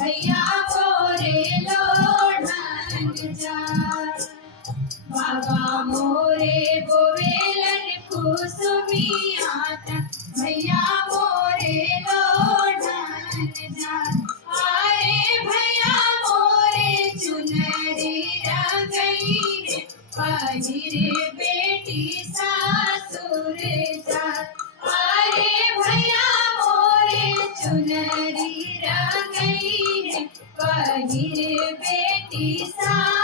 भैया मोरे लोढ़न जात। बाबा मोरे बोवेलन कुसुमियात, भैया मोरे लोढ़न जात। अरे भैया मोरे चुनरी रंगईले, पहिरे बेटी सासुर जात। अरे भैया मोरे चुनरी रंगईले, पहिरे बेटी सासुर